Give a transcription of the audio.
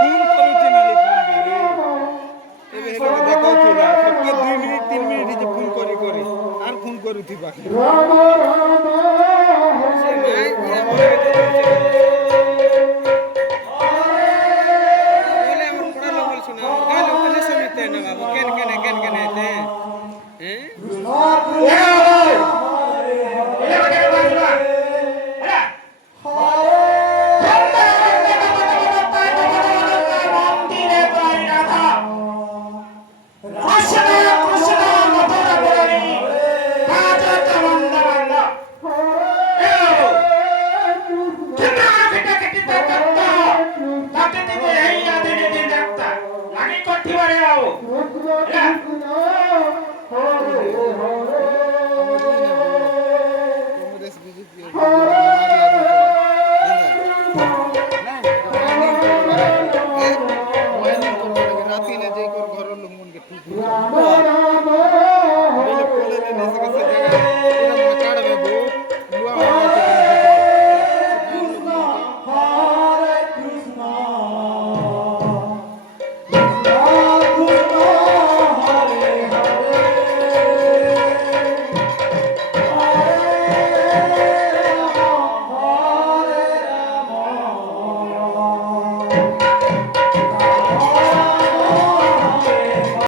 phone করুছি নালে phone দিলে এবে দেখাও ছিলা সবকে 2 মিনিট 3 মিনিট যে ফোন করে আর ফোন করুছি বাকি সে নাই ইয়া বলে বলে আমার পড়া লোক শোনা গাল ওখানে শুনতে না বাবু কেন এতে